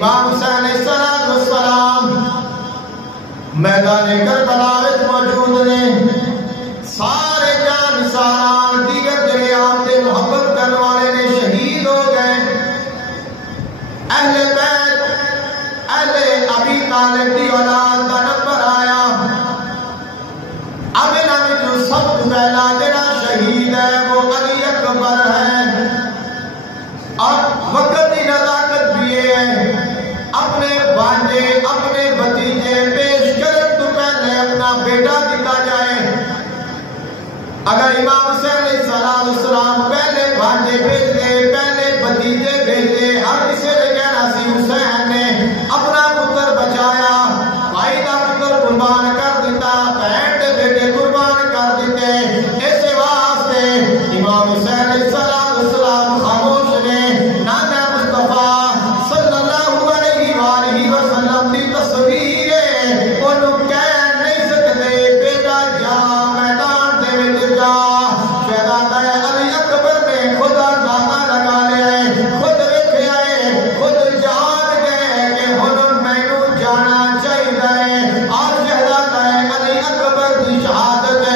امام حسین علیہ السلام میدان کربلا وچ موجود نے. سارے جان نثار دیگر جڑے آپ سے محبت کرنے والے نے شہید ہو گئے. اہل بیت اہل ابی طالب دی اولاد دا نمبر آیا. اب انہاں وچوں سب تو پہلا جڑا شہید ہے وہ علی اکبر ہے. اور وقت کی نزاکت بھی ہے اپنے بانجے اپنے بھتیجے پیش کرنے تو پہلے اپنا بیٹا دکھا جائے. اگر امام حسین علیہ السلام پہلے بانجے بھیج دے پہلے بھتیجے بھیج دے ہر کسی نے کہنا سی حسین نے اپنا پتر بچایا بھائی دا پتر قربان کر دیتا بہن دے بیٹے قربان کر دیتے. اس واسطے امام حسین علیہ السلام خاموش نے نانا مصطفیٰ صلی اللہ علیہ وآلہ وسلم دی تصویر انہوں کہہ نہیں سکتے بیٹا جا میدان دے وچ جا. شہزادہ علی اکبر نے خود اندازہ لگا لیا ہے خود ویکھیا ہے خود جان گئے کہ ہن مینوں جانا چاہیے. اور شہزادہ علی اکبر دی شہادت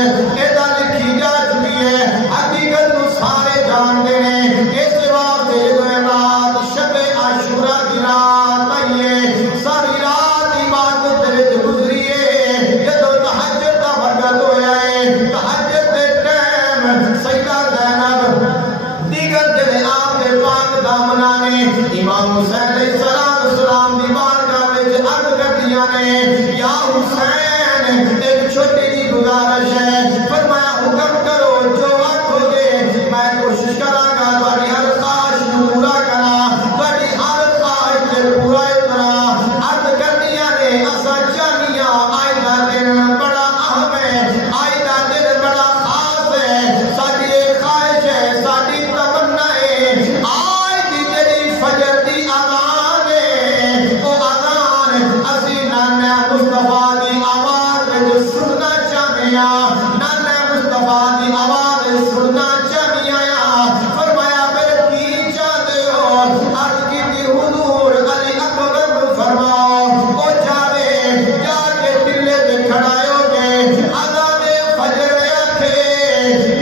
ادا لکھی جا چکی ہے حقیقت نو سارے جانتے ہیں. اس واسطے رات شب عاشورا دی رات آئی ہے ساری رات عبادت دے وچ گزری ہے. جدوں تہجد دا وقت ہویا ہے تہجد دے ٹائم سیدہ زینب دیگر جڑے آپ دے پاک دامنا نے امام حسین علیہ السلام دی بارگاہ وچ عرض کردیاں نے یا حسین ایک چھوٹی جی گزارش ہے. فرمایا حکم کرو جو آکھو گے میں کوشش کراں گا تہاڈی ہر خواہش پورا کراں تہاڈی ہر خواہش تے پورا کراں. عرض کردیاں نے اساں چاہنیاں آج دا دن بڑا اہم ہے آج دا دن بڑا خاص ہے. ساڈی خواہش ہے ساڈی تمنا ہے آج دی جڑی فجر دی اذان ہے او اذان اسی نانا مصطفیٰ دی آواز وچ سننا چاہنے ہاں نانا مصطفیٰ دی آواز سننا چاہنے ہاں. فرمایا پھر کی چاہتے ہو؟ عرض کیتی حضور علی اکبر کو فرماؤ او جاوے جا کے ٹلے تے کھڑائے ہو گے اذان فجر آکھے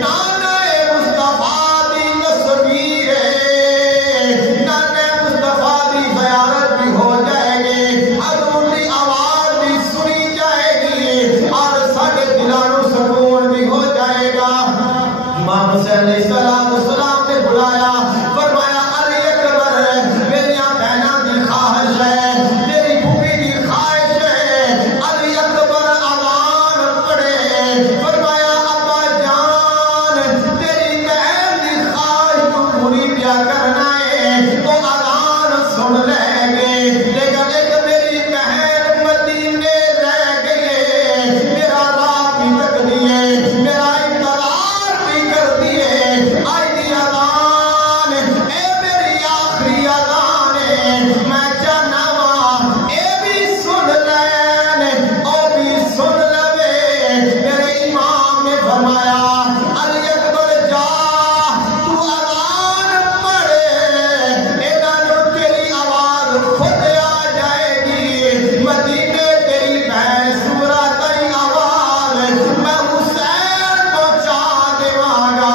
نانا مصطفیٰ دی تصویر ہے نانا مصطفیٰ دی زیارت بھی ہو جائے گی حضور دی آواز بھی سنی جائے گی اور ساڈے دلاں نوں سکون بھی ہو جائے گا. امام حسین علیہ السلام نے بلایا فرمایا علی اکبر میری بہناں دی خواہش ہے میری پھوپھی دی خواہش ہے علی اکبر اذان پڑھے. فرمایا ابا جان تیری بہن دی خواہش تو پوری کیا کرنا ہے وہ اذان سن لے گے لیکن ایک میری بہن مدینے رہ گئی ہے میرا رات بھی تک دیے میرا انتظار بھی کر دیے آئی دی اذان اے میری آخری اذان ہے میں جانا وا اے بھی سن لین او بھی سن لوے. میرے امام نے فرمایا علی اکبر جا تو اذان پڑھے انہاں نوں تیری آواز خود آ جائے گی مدینے تیری بہن سورا تیری آواز میں حسین پہنچا دیواں گا.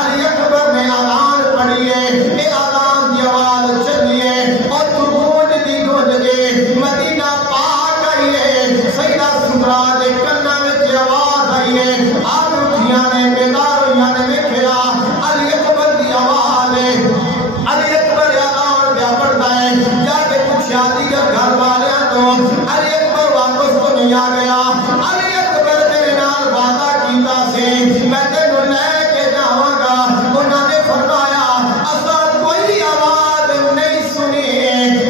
علی اکبر نے اذان پڑھی ہے اے اذان دی آواز چلی ہے اور تو گونج دی گونج دے مدینہ پاک آئی ہے سیدہ سورا دے کناں وچ آواز آئی ہے آپ اٹھیاں نے بیدار ہوئیاں نے ویکھیا علی اکبر دی آواز ہے. علی اکبر اذان پیا پڑھدا ہے جا کے پوچھا دیگر گھر والیاں تو علی اکبر واپس تو نہیں آ گیا. علی اکبر تیرے نال وعدہ کیتا سی میں تینوں لے کے جاواں گا. انہاں نے فرمایا اساں کوئی آواز نہیں سنی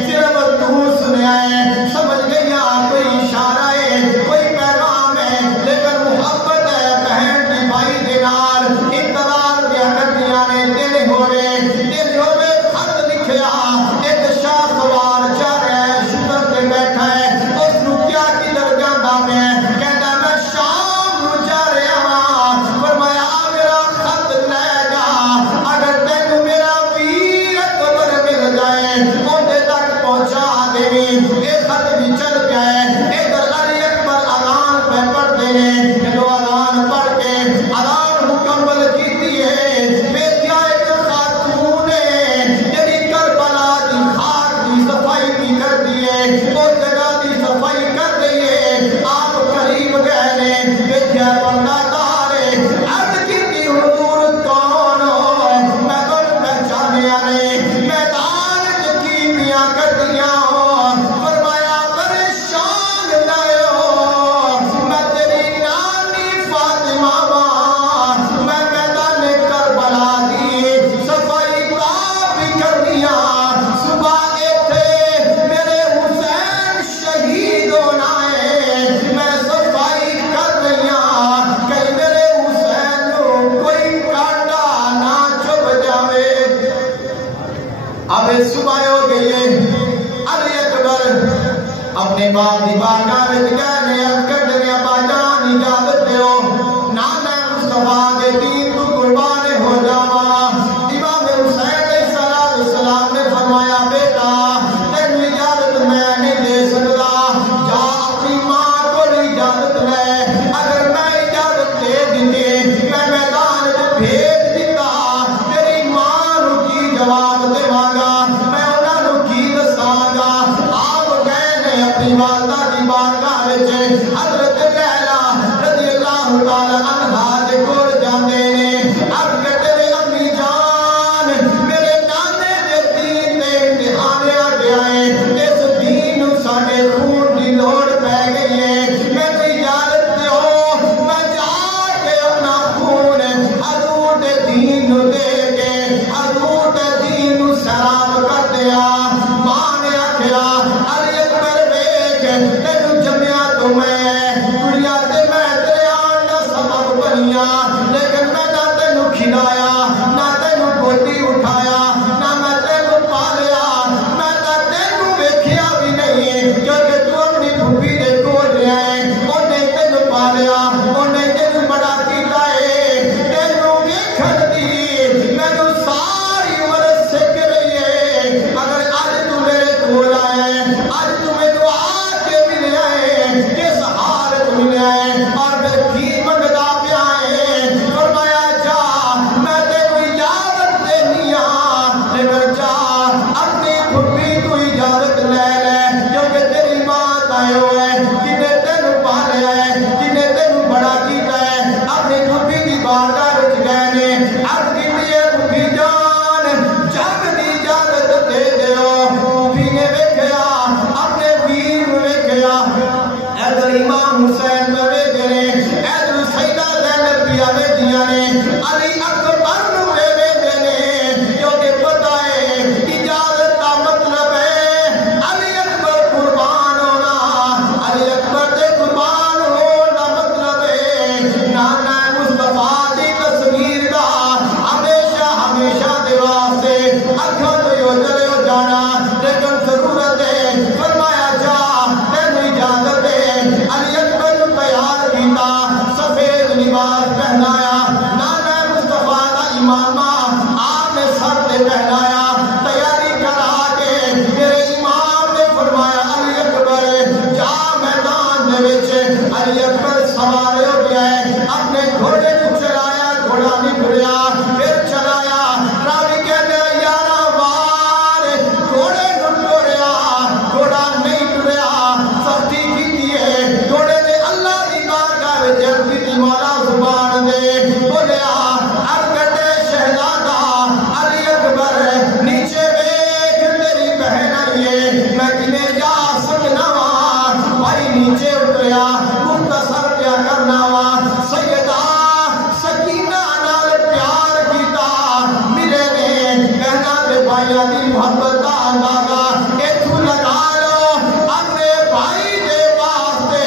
صرف تو سنیا ہے. سمجھ گیا کوئی اشارہ ہے کوئی پیغام ہے لیکن محبت ہے بہن دی بھائی دے نال انتظار دیا کردیاں نے دل ہوے خط لکھیا ایک شاہ سوار چاہ رہا ہے شکر اپنے باپ دی بارگاہ وچ گئے نے عرض کردے نے ابا جان اجازت دیو نانا مصطفیٰ دے دین تو قربان ہو جاواں امام حسین علیہ السلام نے فرمایا بیٹا تینوں اجازت میں نہیں دے سکتا جا اپنی ماں کو اجازت لے اگر میں اجازت دے دیتی میں میدان وچ بھیج دیتا تیری ماں نو کی جواب دیواں گا میں انہاں نو کی دساں گا آپ گئے نے اپنی والدہ دی بارگاہ وچ حضرت لیلا رضی اللہ تعالی عنہا دے کول جاندے نے اب کہتے نے امی جان میرے نانے دے دین دے امتحان آ گیا ہے اس دین نو ساڈے خون دی لوڑ پے گئی ہے مینوں اجازت دیو میں جا کے اپنا خون حضور دے دین نو دے کے حضور دے دین نو سلام کر دیا ماں نے آکھیا علی اکبر ویکھ تینوں جمیا تو میں دنیا تے میں تیرے آن دا سبب بنیا لیکن میں نہ تینوں کھلایا نہ تینوں گودی اٹھایا نہ میں تینوں پالیا میں نہ تینوں ویکھیا بھی نہیں کیونکہ تو اپنی پھوپھی دے کول رہیا ہے انہیں تینوں پالیا انہیں تینوں بڑا کیتا ہے تینوں ویکھن دی مینوں ساری عمر سکھ رہی ہے اگر اج تو میرے کول آیا ہے اج تو مینوں آ کے ملیا ہے کس حالت ملیا ہے اور پھر کی منگدا پیا ہے فرمایا جا میں تینوں اجازت دینی ہاں لیکن جا اپنی پھوپھی تو اجازت لے لے کیونکہ تیری ماں تایو ہے جنہیں تینوں پالیا ہے جنہیں تینوں بڑا کیتا ہے اپنی پھوپھی دی بارگاہ وچ گئے نے عرض کیتی ہے پھوپھی جان جب دی اجازت دے دیو پھوپھی نے ویکھیا اپنے ویر نو ویکھیا ادھر امام حسین نو ویکھے نے ادھر سیدہ زینب بھی ویکھیاں نے علی اکبر نو ویکھے نے کیونکہ پتہ ہے اجازت دا مطلب ہے علی اکبر قربان ہونا علی اکبر دے قربان ہون دا مطلب ہے نانا مصطفیٰ دی تصویر دا ہمیشہ ہمیشہ دے واسطے اکھاں تو اوجھل ہو جانا لیکن ضرورت ہے فرمایا جا تینوں اجازت ہے علی اکبر نو تیار کیتا سفید لباس پہنایا نانا مصطفیٰ دا امامہ آپ نے سر تے پہنایا تیاری کرا کے میرے امام نے فرمایا علی اکبر جا میدان دے وچ علی اکبر سوار ہو گیا ہے اپنے گھوڑے کو چلایا گھوڑا نہیں ٹریا پھر چلایا راوی کہتے ہیں 11 بار گھوڑے کو ٹوریا گھوڑا نہیں ٹریا سختی کیتی ہے گھوڑے نے اللہ دی بارگاہ وچ عرض کیتی مولا زبان دے بولیا عرض کہتے شہزادہ علی اکبر نیچے ویکھ میری بہن آئی ہے میں کنے جا سکنا وا بھائی نیچے اتریا مختصر کیا کرنا وا سیدہ سکینہ نال پیار کیتا ملے نے کہنا دے بھائیاں دی محبت دا اندازہ ایتھوں لگا لو اپنے بھائی دے واسطے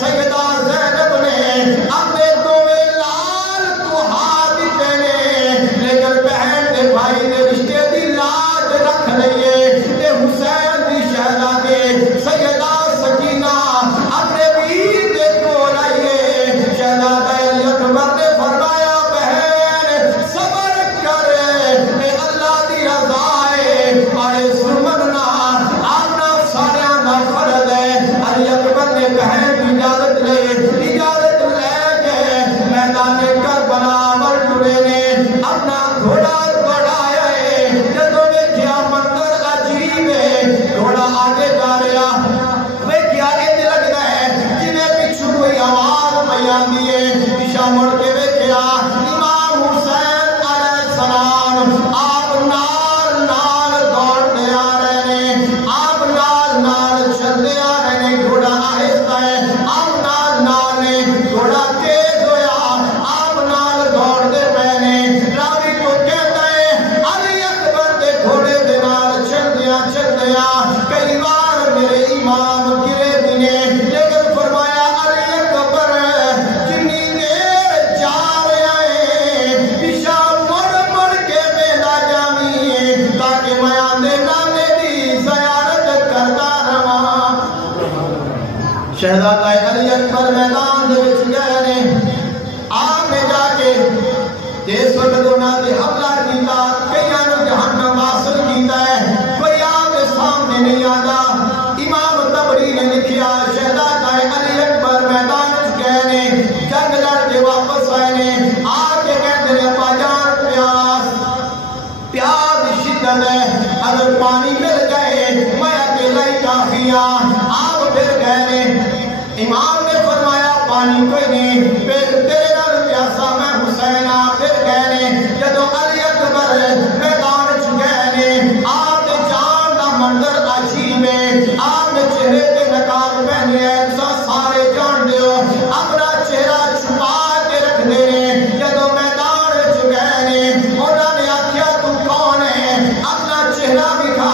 سیدہ زینب نے اپنے دوویں لال کوہا دتے نے لیکن بہن دے بھائی دے رشتے دی لاج رکھ لئیے تے حسین دی شہزادی سیدہ سکینہ اپنے ویر دے کول آئیے شہزادہ علی اکبر نے فرمایا بہن صبر کر اے اللہ دی رضا ہے اور سمجھنا اپنا ساریاں دا فرض ہے علی اکبر نے بہن کی اجازت لے کے میدان کربلا ول ٹرے نے اپنا گھوڑا دوڑایا ہے جدوں ویکھیا منظر عجیب ہے گھوڑا آگے جا رہا ویکھیا انج لگدا ہے جویں پچھوں کوئی آواز پئی آندی ہے پیچھے مڑ کے ویکھیا امام حسین علیہ السلام آپ نال نال دوڑتے آ رہے ہیں آپ نال نال چلتے آ رہے ہیں گھوڑا آہستہ ہے آپ نال نال نے گھوڑا تیز ہویا آپ نال دوڑتے پے نے راوی کو کہتا ہے علی اکبر دے گھوڑے دے نال چلدیاں کئی بار میرے امام گرے بھی نے لیکن فرمایا علی اکبر جنی دیر جا رہا ہے پیچھے مڑ مڑ کے ویلا جاویں تاکہ میں آندے نانے دی زیارت کرتا رہواں شہزادہ علی اکبر میدان دے وچ گئے نے آپ نے جا کے جس وقت انہاں نے حملہ کیتا کئیاں نوں جہنم واصل کیتا ہے کوئی آپ کے سامنے نہیں آتا امام تبری نے لکھیا شہزادہ علی اکبر میدان وچ گئے نے جنگ لڑ کے واپس آئے نے آ کے کہتے نے ابا جان پیاس شدت ہے اگر پانی مل جائے میں اکیلا ہی کافی ہوں آپ پھر گئے نے امام نے فرمایا پانی کوئی نہیں پھر تیرے نال پیاسا میں حسین پھر گئے نے جدو علی اکبر میدان وچ گئے نے آپ نے جان دا منظر عجیب ہے آپ نے چہرے تے نقاب پہنے ہیں سارے جان دیو اپنا چہرہ چھپا کے رکھ دے نے جدو میدان وچ گئے نے انہاں نے آکھیا تو کون ہے اپنا چہرہ دکھا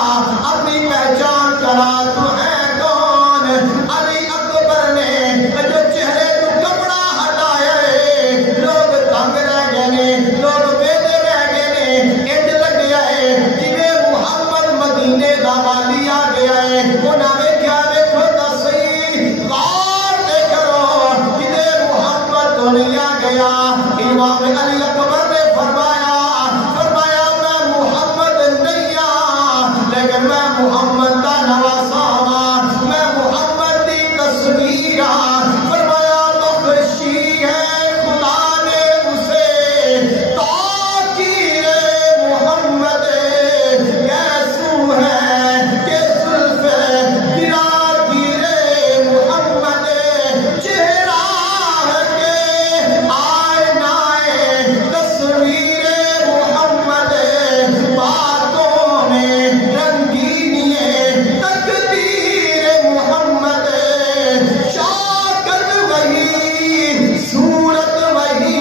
اپنی پہچان کرا تو ہے کون علی اکبر نے جو چہرے تو کپڑا ہٹایا ہے لوگ تنگ رہ گئے نے لوگ بیدے رہ گئے نے انج لگیا ہے جویں محمد مدینے دا والی آ گیا ہے انہاں نے کیا دیکھو تا صحیح غور تے کرو جویں محمد تو نہیں آ گیا امام علی اکبر نے فرمایا میں محمد نہیں ہوں لیکن میں محمد دا نواسا ہوں میں محمد دی تصویر ہوں فرمایا بخشی ہے خدا نے اسے تاکیر محمد کیسو ہے کہ زلف گراگیر محمد چہرہ ہے کہ آئینہ تصویر محمد باتوں میں رنگینی تقدیر محمد شاکر وہی صورت وہی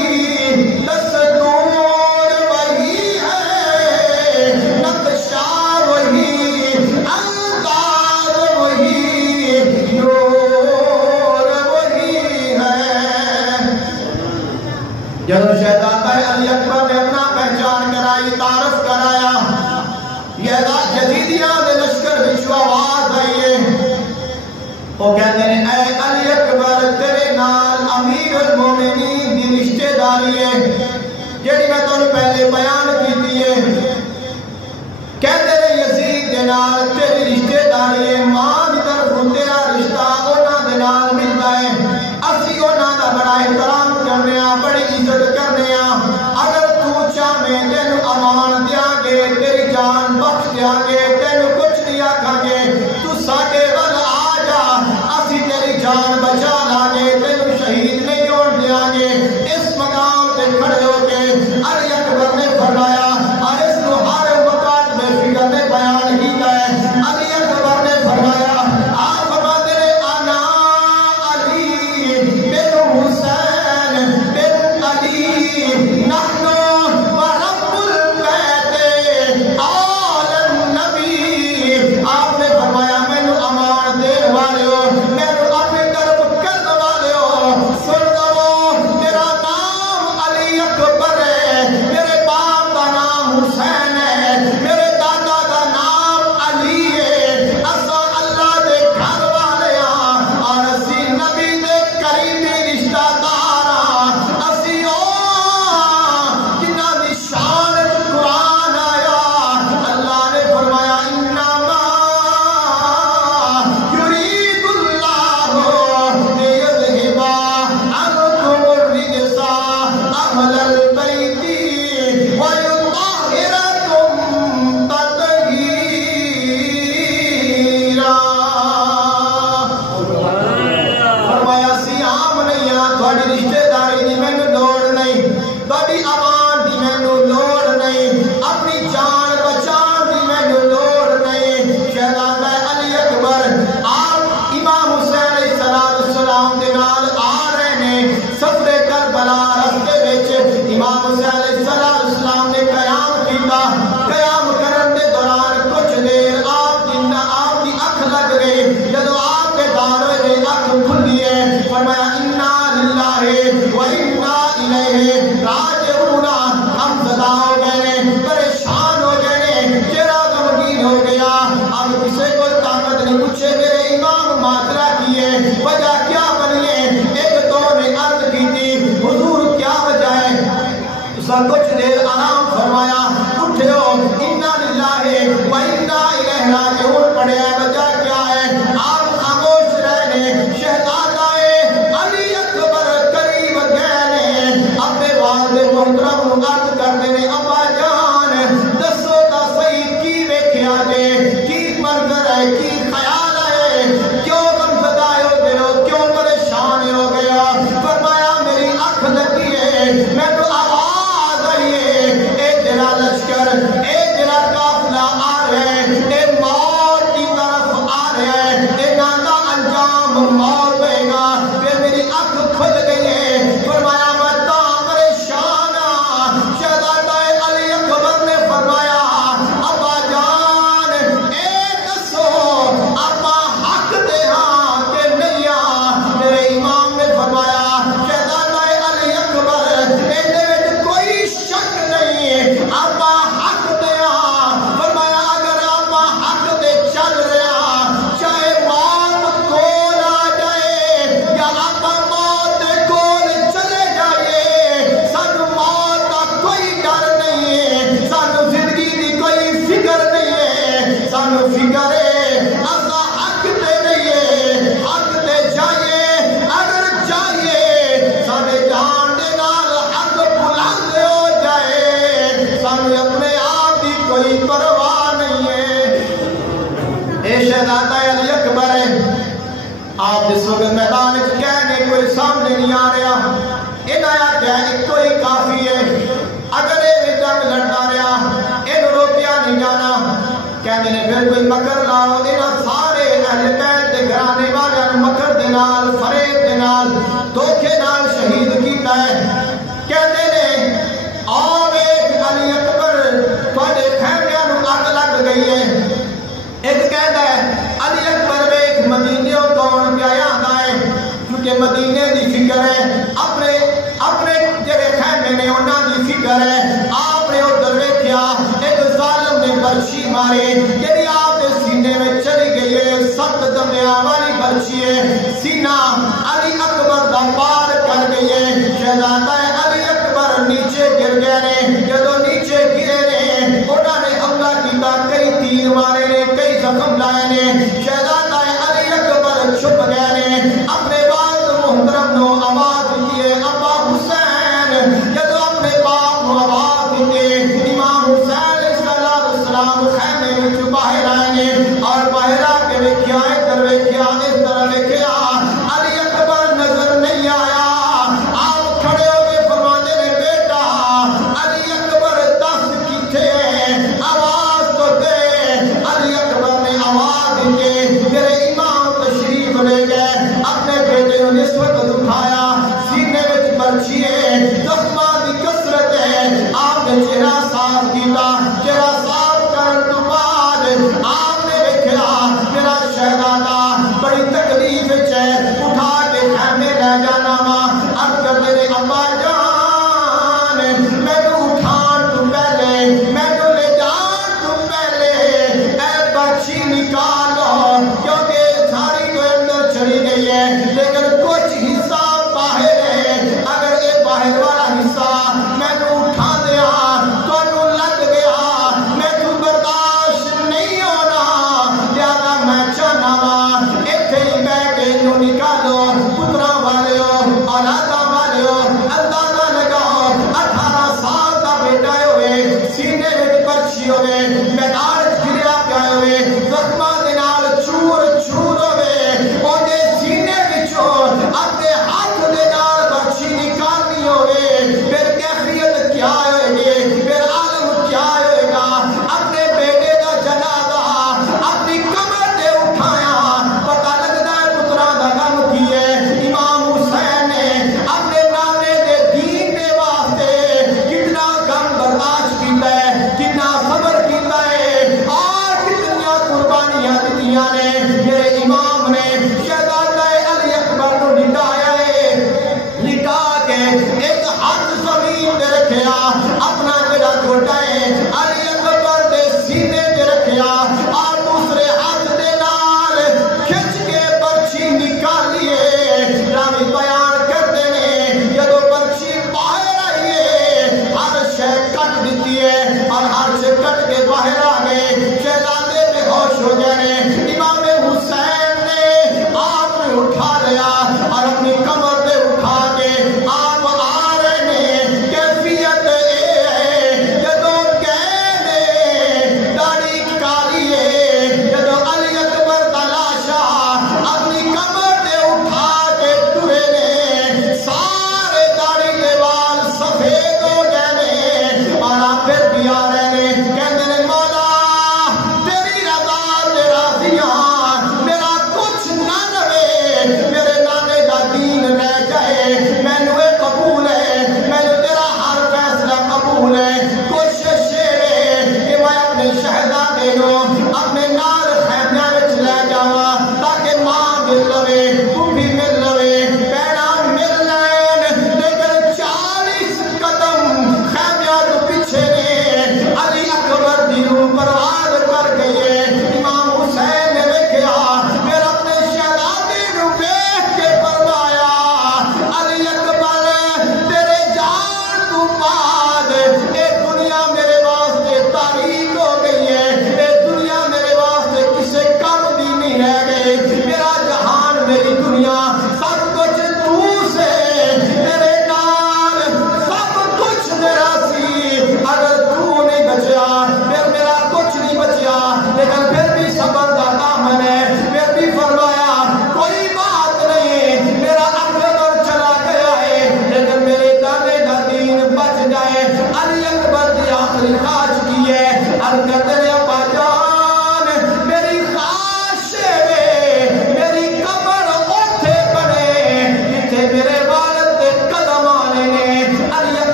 دستور وہی ہے نقشہ وہی انداز وہی نور وہی ہے جب شہزادہ علی اکبر نے اپنا پہچان کرائی تعارف کرایا یزیدیاں دے لشکر وچوں آواز آئی ہے وہ کہتے ہیں اے علی اکبر تیرے نال امیر المومنین دی رشتہ داری ہے جیڑی میں تانوں پہلے بیان کیتی ہے کہتے ہیں یزید دے نال تیری رشتہ داری ہے ماں دی طرف تیرا رشتہ انہاں دے نال ملتا ہے اسی انہاں دا بڑا احترام کرنے ہاں بڑی عزت کرنے ہاں اگر تو چاہے تینوں امان دیاں گے تیری جان بخش دیاں گے تینوں کچھ نہیں آکھاں گے تو ساڈے ول آ جا اسی تیری جان بچا لاں گے تینوں شہید نہیں ہوਣ دیاں گے اس مقام تے کھڑے ہو کے علی اکبر نے فرمایا اور اس کو ہر وقت میں فکر نے بیان کیتا ہے علی اکبر نے فرمایا آپ فرماتے ہیں انا علی بن حسین بن علی نحن ورب البیت آل النبی آپ نے فرمایا میں نو امان دین والے ہو میں نو اپنی طرف کرن والے ہو سن لو میرا نام علی اکبر ہے میرے باپ کا نام حسین ہے میرے دادا کا نام علی ہے اسا اللہ دے گھر والے ہاں اور اسی نبی دے قریبی رشتہ دار ہاں اسی جنہاں دی شان قرآن آیا اللہ نے فرمایا انما یرید اللہ لیذہب عنکم الرجس اہل البیت ویطہرکم تطہیرا فرمایا سی عام نہیں ہاں تھوڑی رشتہ داری دی مینوں لوڑ نہیں تھوڑی امان دی مینوں لوڑ نہیں اپنی جان بچان دی مینوں لوڑ نہیں شہزادہ علی اکبر آپ امام حسین علیہ السلام دے نال آ رہے نے سفر کربلا رستے وچ امام حسین علیہ السلام نے قیام کیتا قیام کرن دے دوران کچھ دیر آپ دی اکھ لگ گئی جدو آپ کے دار ہوئے اکھ کھلی ہے فرمایا انا للہ و انا الیہ راجعون ہم زدہ ہو گئے پریشان ہو گئے چہرہ غمگین ہو گیا اب کسی کو طاقت نہیں پوچھے میرے امام معذرہ کیے وجہ آپ جس وقت میدان کہنے کوئی سامنے نہیں آ رہا انہاں آخیا ایک کوئی کافی ہے اگر یہ جنگ لڑتا رہا یہ روکیا نہیں جانا کہنے نے پھر کوئی مکر لاؤ انہاں سارے اہل بیت دے گھرانے والے مکر دے نال فریب دے نال دھوکے نال شہید کیتا ہے کہنے نے اور ایک علی اکبر تھوڑے خیمیاں نو اگ لگ گئی ہے ایک کہتا ہے علی اکبر ایک مدینے کون پہ آتا ہے کیونکہ مدینے دی فکر ہے اپنے جڑے خیمے نے انہاں دی فکر ہے آپ نے ادھر ویکھیا ایک ظالم نے برچھی مارے جڑی آپ دے سینے میں چلی گئی ہے 7 دمیاں والی برچھی ہے سینہ علی اکبر دا پار کر گئی ہے شہزادہ علی اکبر نیچے گر گئے نے جدوں نیچے گرے نے انہاں نے حملہ کیتا کئی تیر مارے نے کئی زخم لائے نے شہزادہ علی اکبر چھپ گئے نے اپنے والد محترم نو آواز دیے ابا حسین جدو اپنے باپ نو آواز دیے امام حسین علیہ السلام خیمے وچ باہر آئے نے اور باہر آ کے ویکھیا ادھر ویکھیا اس طرح ویکھیا علی اکبر نظر نہیں آیا آپ کھڑے ہو کے فرماتے نے بیٹا علی اکبر دس کتھے آواز تو دے علی اکبر نے آواز دیے میرے امام تشریف لے گئے اپنے بیٹے نے اس وقت اٹھایا سینے وچ برچھی ہے زخماں دی کثرت ہے آپ نے چہرہ صاف کیتا چہرہ صاف کرن تو بعد آپ نے ویکھیا میرا شہزادہ بڑی تکلیف وچ ہے اٹھا کے خیمے لے جانا وا عرض کرتے نے ابا جان مینوں اٹھان تو پہلے مینوں لے جان تو پہلے اے برچھی نکالو کیونکہ ساری تو اندر چلی گئی ہے لیکن کچھ حصہ باہر ہے اگر یہ باہر والا حصہ میں نے اٹھا دیا تو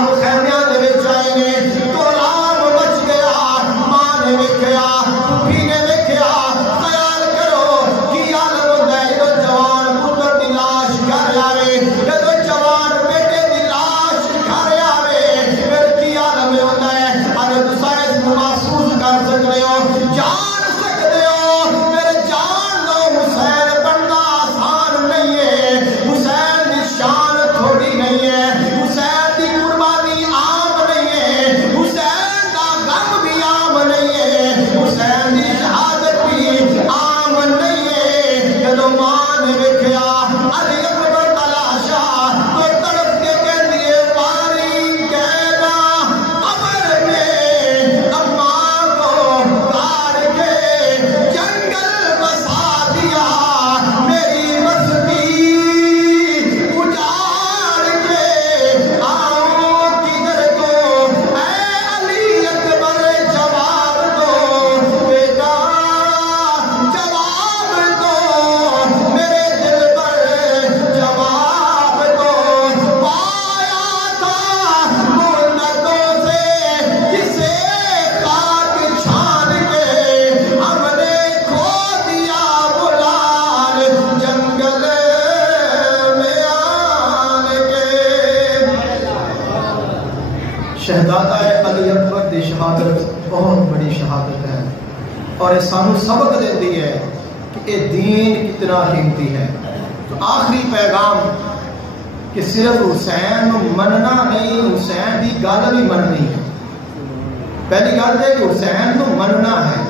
اب خیمیاں دے وچ آئے نے تو رام بچ گیا ماں نے ویکھیا پھوپھی نے ویکھیا خیال کرو کی عالم ہوندا ہے جو جوان پتر دی لاش گھر آوے جدو جوان بیٹے دی لاش گھر آوے پھر کی عالم ہوندا ہے اگر تساں اس کو محسوس کر سکدے ہو جان سکدے ہو میرے جان دو حسین بننا آسان نہیں ہے حسین دی شان تھوڑی نہیں ہے حسین دی قربانی عام نہیں ہے حسین دا غم بھی عام نہیں ہے حسین دی شہادت بھی عام نہیں ہے جدو ماں نے ویکھیا علی اکبر تلاشا تو تڑپ کے کہندی ہے پاری کہنا قبر میں اماں کو کاٹ کے جنگل بسا دیا میری بستی اجاڑ کے آؤں کدھر کو اے علی اکبر جواب دو بیٹا جواب دو میرے دل پر جواب دو پایا تھا منتوں سے جسے خاک چھان کے ہم نے کھو دیا بلال جنگل میں آن کے شہزادہ علی اکبر دی شہادت بہت بڑی شہادت ہے اور یہ سانو سبق دیتی ہے کہ یہ دین کتنا قیمتی ہے تو آخری پیغام کہ صرف حسین نو مننا نہیں حسین دی گل بھی مننی ہے پہلی گل ہے کہ حسین نو مننا ہے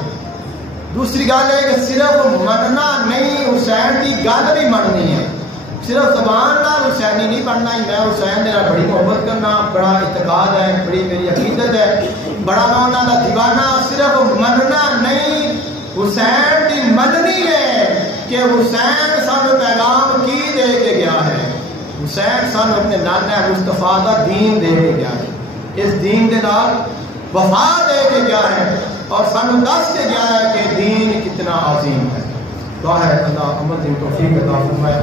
دوسری گل ہے کہ صرف مننا نہیں حسین دی گل بھی مننی ہے صرف زبان نال حسینی نہیں بننا ہی میں حسین دے نال بڑی محبت کرنا بڑا اعتقاد ہے بڑی میری عقیدت ہے بڑا میں انہاں دا دیوانہ صرف مننا نہیں حسین دی مننی ہے کہ حسین سانو پیغام کی دے کے گیا ہے حسین سانو اپنے نانا مصطفیٰ دا دین دے کے گیا ہے اس دین دے نال وفا دے کے گیا ہے اور سانو دس کے گیا ہے کہ دین کتنا عظیم ہے دعا ہے اللہ عمل دی توفیق عطا فرمائے